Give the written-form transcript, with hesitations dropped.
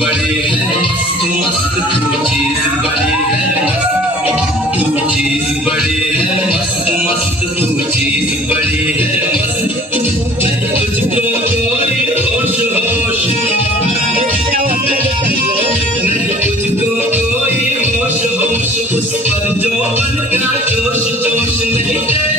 बड़ी है मस्त मस्त, तू चीज बड़ी है मस्त, तू चीज बड़ी है मस्त मस्त, तू चीज बड़ी है मस्त। नहीं तुझको कोई होश होश, नहीं तुझको कोई होश होश, उस पर जो बन का जोश जोश नहीं।